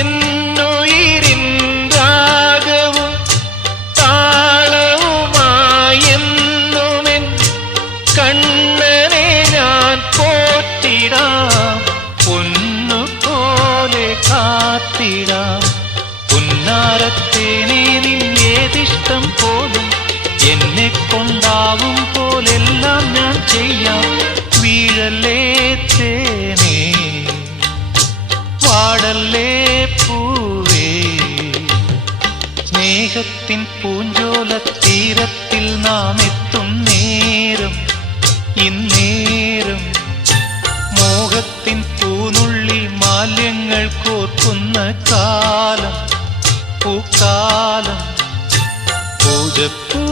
എന്നുയിരിൻ രാഗവും താളവുമായെന്നുമെൻ കണ്ണനെ ഞാൻ പോറ്റിടാം, പൊന്നുപോലെ കാത്തിടാം. പുന്നാരത്തേനെ നിന്നേതിഷ്ടം പോലും എന്നെ കൊണ്ടാവും പോലെല്ലാം ഞാൻ ചെയ്യാം. വീഴല്ലേ തേനേ, വാടല്ലേ പൂവേ, സ്നേഹത്തിൻ പൂഞ്ചോല തീരത്തിൽ നാം എത്തും നേരം ഇന്നേരം. മോഹത്തിൻ പൂനുള്ളി മാല്യങ്ങൾ കോർക്കുന്ന കാലം പൂക്കാലം. പൂജപ്പൂ